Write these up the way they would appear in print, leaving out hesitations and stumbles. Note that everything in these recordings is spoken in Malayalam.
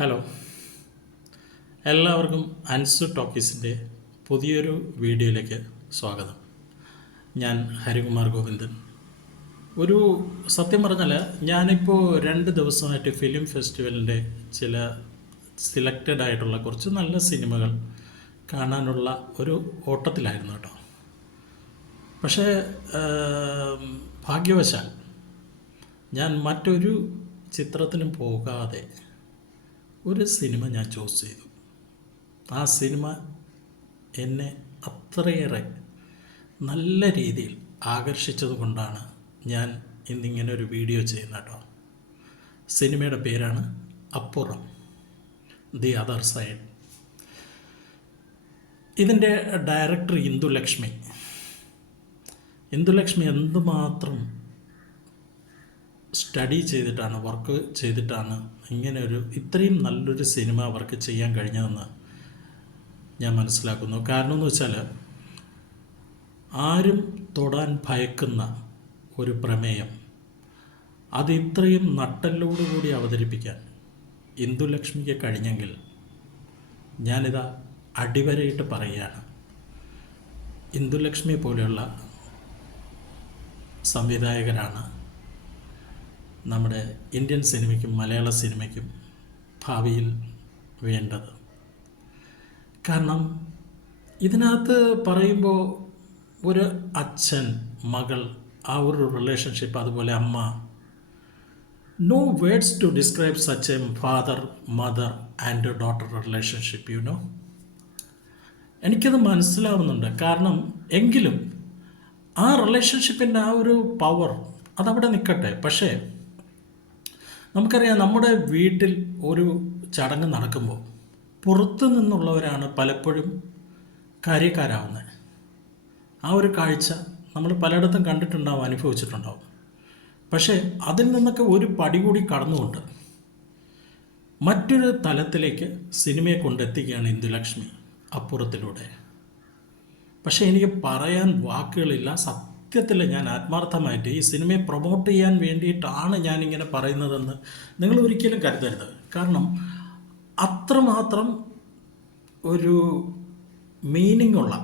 ഹലോ, എല്ലാവർക്കും അൻസു ടോക്കീസിൻ്റെ പുതിയൊരു വീഡിയോയിലേക്ക് സ്വാഗതം. ഞാൻ ഹരികുമാർ ഗോവിന്ദൻ. ഒരു സത്യം പറഞ്ഞാൽ ഞാനിപ്പോൾ 2 ദിവസമായിട്ട് ഫിലിം ഫെസ്റ്റിവലിൻ്റെ ചില സിലക്റ്റഡ് ആയിട്ടുള്ള കുറച്ച് നല്ല സിനിമകൾ കാണാനുള്ള ഒരു ഓട്ടത്തിലായിരുന്നു കേട്ടോ. പക്ഷേ ഭാഗ്യവശാൽ ഞാൻ മറ്റൊരു ചിത്രത്തിനും പോകാതെ ഒരു സിനിമ ഞാൻ ചൂസ് ചെയ്തു. ആ സിനിമ എന്നെ അത്രയേറെ നല്ല രീതിയിൽ ആകർഷിച്ചത് കൊണ്ടാണ് ഞാൻ ഇന്നിങ്ങനെ ഒരു വീഡിയോ ചെയ്യുന്നത് കേട്ടോ. സിനിമയുടെ പേരാണ് അപ്പുറം, ദി അതർ സൈഡ്. ഇതിൻ്റെ ഡയറക്ടർ ഇന്ദുലക്ഷ്മി എന്തുമാത്രം സ്റ്റഡി ചെയ്തിട്ടാണ്, വർക്ക് ചെയ്തിട്ടാണ് ഇങ്ങനെ ഇത്രയും നല്ലൊരു സിനിമ അവർക്ക് ചെയ്യാൻ കഴിഞ്ഞതെന്ന് ഞാൻ മനസ്സിലാക്കുന്നു. കാരണം എന്ന് വെച്ചാൽ ആരും തൊടാൻ ഭയക്കുന്ന ഒരു പ്രമേയം അത് ഇത്രയും നട്ടലോടുകൂടി അവതരിപ്പിക്കാൻ ഇന്ദുലക്ഷ്മിക്ക് കഴിഞ്ഞെങ്കിൽ ഞാനിതാ അടിവരയിട്ട് പറയുകയാണ്. ഇന്ദുലക്ഷ്മിയെ പോലെയുള്ള സംവിധായകരാണ് നമ്മുടെ ഇന്ത്യൻ സിനിമയ്ക്കും മലയാള സിനിമയ്ക്കും ഭാവിയിൽ വേണ്ടത്. കാരണം ഇതിനകത്ത് പറയുമ്പോൾ ഒരു അച്ഛൻ മകൾ, ആ ഒരു റിലേഷൻഷിപ്പ്, അതുപോലെ അമ്മ, no words to describe such a father mother and daughter relationship. എനിക്കത് മനസ്സിലാവുന്നുണ്ട്. കാരണം എങ്കിലും ആ റിലേഷൻഷിപ്പിൻ്റെ ആ ഒരു പവർ അതവിടെ നിൽക്കട്ടെ. പക്ഷേ നമുക്കറിയാം, നമ്മുടെ വീട്ടിൽ ഒരു ചടങ്ങ് നടക്കുമ്പോൾ പുറത്തു നിന്നുള്ളവരാണ് പലപ്പോഴും കാര്യക്കാരാവുന്നത്. ആ ഒരു കാഴ്ച നമ്മൾ പലയിടത്തും കണ്ടിട്ടുണ്ടാവും, അനുഭവിച്ചിട്ടുണ്ടാവും. പക്ഷേ അതിൽ നിന്നൊക്കെ ഒരു പടി കൂടി കടന്നുകൊണ്ട് മറ്റൊരു തലത്തിലേക്ക് സിനിമയെ കൊണ്ടെത്തിക്കുകയാണ് ഇന്ദുലക്ഷ്മി അപ്പുറത്തിലൂടെ. പക്ഷേ എനിക്ക് പറയാൻ വാക്കുകളില്ല. സത്യത്തിൽ ഞാൻ ആത്മാർത്ഥമായിട്ട് ഈ സിനിമയെ പ്രൊമോട്ട് ചെയ്യാൻ വേണ്ടിയിട്ടാണ് ഞാനിങ്ങനെ പറയുന്നതെന്ന് നിങ്ങൾ ഒരിക്കലും കരുതരുത്. കാരണം അത്രമാത്രം ഒരു മീനിങ് ഉള്ള,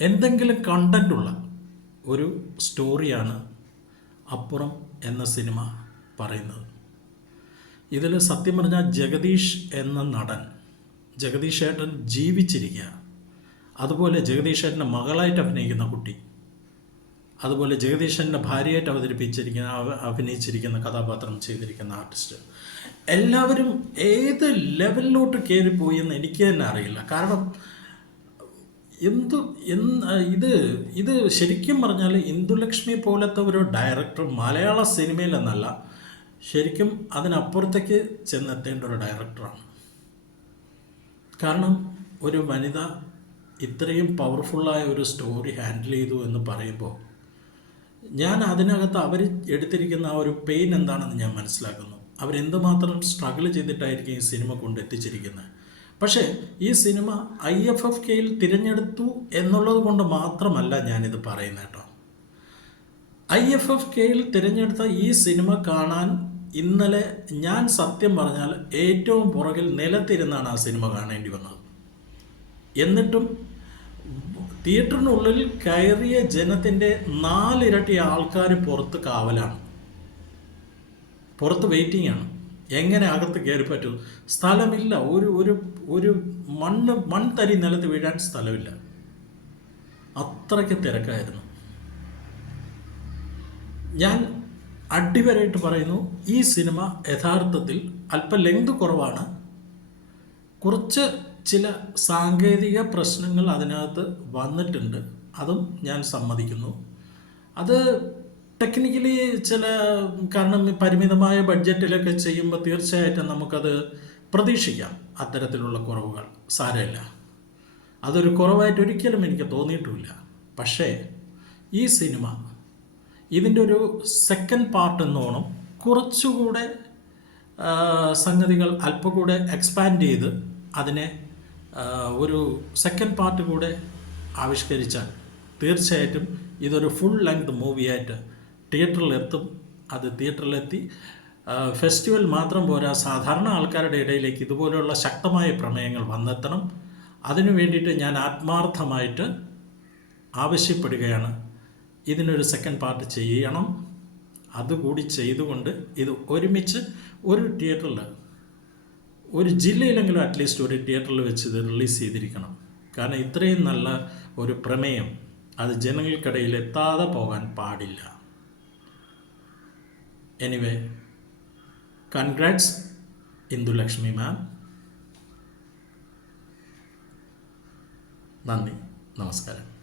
എന്തെങ്കിലും കണ്ടൻ്റുള്ള ഒരു സ്റ്റോറിയാണ് അപ്പുറം എന്ന സിനിമ പറയുന്നത്. ഇതിൽ സത്യം പറഞ്ഞാൽ ജഗദീഷ് എന്ന നടൻ, ജഗദീഷ് ഏട്ടൻ ജീവിച്ചിരിക്കുക, അതുപോലെ ജഗദീഷ് ഏട്ടൻ്റെ മകളായിട്ട് അഭിനയിക്കുന്ന കുട്ടി, അതുപോലെ ജഗദീശൻ്റെ ഭാര്യയായിട്ട് അഭിനയിച്ചിരിക്കുന്ന കഥാപാത്രം ചെയ്തിരിക്കുന്ന ആർട്ടിസ്റ്റ്, എല്ലാവരും ഏത് ലെവലിലോട്ട് കയറിപ്പോയി എന്ന് എനിക്ക് തന്നെ അറിയില്ല. കാരണം ഇത് ശരിക്കും പറഞ്ഞാൽ ഇന്ദുലക്ഷ്മി പോലത്തെ ഒരു ഡയറക്ടർ മലയാള സിനിമയിൽ എന്നല്ല, ശരിക്കും അതിനപ്പുറത്തേക്ക് ചെന്നെത്തേണ്ട ഒരു ഡയറക്ടറാണ്. കാരണം ഒരു വനിത ഇത്രയും പവർഫുള്ളായ ഒരു സ്റ്റോറി ഹാൻഡിൽ ചെയ്തു എന്ന് പറയുമ്പോൾ ഞാൻ അതിനകത്ത് അവർ എടുത്തിരിക്കുന്ന ആ ഒരു പെയിൻ എന്താണെന്ന് ഞാൻ മനസ്സിലാക്കുന്നു. അവരെന്തുമാത്രം സ്ട്രഗിൾ ചെയ്തിട്ടായിരിക്കും ഈ സിനിമ കൊണ്ടെത്തിച്ചിരിക്കുന്നത്. പക്ഷേ ഈ സിനിമ IFFKയിൽ തിരഞ്ഞെടുത്തു എന്നുള്ളത് കൊണ്ട് മാത്രമല്ല ഞാനിത് പറയുന്നത് കേട്ടോ. IFFKയിൽ തിരഞ്ഞെടുത്ത ഈ സിനിമ കാണാൻ ഇന്നലെ ഞാൻ സത്യം പറഞ്ഞാൽ ഏറ്റവും പുറകിൽ നിലത്തിരുന്നാണ് ആ സിനിമ കാണേണ്ടി വന്നത്. എന്നിട്ടും തിയേറ്ററിനുള്ളിൽ കയറിയ ജനത്തിൻ്റെ 4 ഇരട്ടി ആൾക്കാർ പുറത്ത് കാവലാണ്, പുറത്ത് വെയിറ്റിംഗ് ആണ്. എങ്ങനെ അകത്ത് കയറി പറ്റും? സ്ഥലമില്ല. ഒരു മൺതരി നിലത്ത് വീഴാൻ സ്ഥലമില്ല. അത്രയ്ക്ക് തിരക്കായിരുന്നു. ഞാൻ അടിവരായിട്ട് പറയുന്നു, ഈ സിനിമ യഥാർത്ഥത്തിൽ അല്പം ലെങ്ത് കുറവാണ്. കുറച്ച് ചില സാങ്കേതിക പ്രശ്നങ്ങൾ അതിനകത്ത് വന്നിട്ടുണ്ട്, അതും ഞാൻ സമ്മതിക്കുന്നു. അത് ടെക്നിക്കലി കാരണം പരിമിതമായ ബഡ്ജറ്റിലൊക്കെ ചെയ്യുമ്പോൾ തീർച്ചയായിട്ടും നമുക്കത് പ്രതീക്ഷിക്കാം. അത്തരത്തിലുള്ള കുറവുകൾ സാരമില്ല, അതൊരു കുറവായിട്ട് ഒരിക്കലും എനിക്ക് തോന്നിയിട്ടുമില്ല. പക്ഷേ ഈ സിനിമ ഇതിൻ്റെ ഒരു സെക്കൻഡ് പാർട്ട് എന്നോണം കുറച്ചുകൂടെ സംഗതികൾ അല്പം കൂടെ എക്സ്പാൻഡ് ചെയ്ത് അതിനെ ഒരു സെക്കൻഡ് പാർട്ട് കൂടെ ആവിഷ്കരിച്ചാൽ തീർച്ചയായിട്ടും ഇതൊരു ഫുൾ ലെങ്ത് മൂവിയായിട്ട് തിയേറ്ററിലെത്തും. അത് തിയേറ്ററിലെത്തി ഫെസ്റ്റിവൽ മാത്രം പോരാ, സാധാരണ ആൾക്കാരുടെ ഇടയിലേക്ക് ഇതുപോലെയുള്ള ശക്തമായ പ്രമേയങ്ങൾ വന്നെത്തണം. അതിനു വേണ്ടിയിട്ട് ഞാൻ ആത്മാർത്ഥമായിട്ട് ആവശ്യപ്പെടുകയാണ്. ഇതിനൊരു സെക്കൻഡ് പാർട്ട് ചെയ്യണം. അതുകൂടി ചെയ്തുകൊണ്ട് ഇത് ഒരുമിച്ച് ഒരു തിയേറ്ററിൽ, ഒരു ജില്ലയിലെങ്കിലും അറ്റ്ലീസ്റ്റ് ഒരു തിയേറ്ററിൽ വെച്ച് ഇത് റിലീസ് ചെയ്തിരിക്കണം. കാരണം ഇത്രയും നല്ല ഒരു പ്രമേയം അത് ജനങ്ങൾക്കിടയിൽ എത്താതെ പോകാൻ പാടില്ല. എനിവേ, കൺഗ്രാറ്റ്സ് ഇന്ദുലക്ഷ്മി മാം. നന്ദി, നമസ്കാരം.